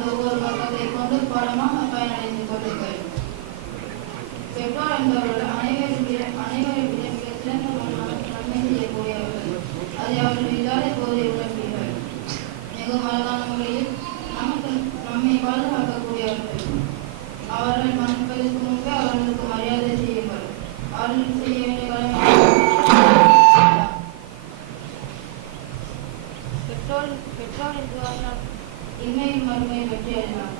அந்த ஒவ்வொரு பக்கத்தை கொண்டு பாடமாக பயனடைந்து கொண்டிருக்கிறது. பெற்றோர் என்பவர்கள் அனைவரும் மிக சிறந்த நன்மை செய்யக்கூடியவர்கள். அதை அவர்கள் இல்லாத போதை உணர்வீர்கள். மிகவும் அழகான முறையில் நம்மை பாதுகாக்கக்கூடியவர்கள். அவர்கள் மன்னிப்பதற்கு முன்பே அவர்களுக்கு மரியாதை செய்யுங்கள். அவர்கள் செய்ய வேண்டிய கடமை பெற்றோர் என்று இன்மையின் மறுமையை பற்றி அறிந்தார்.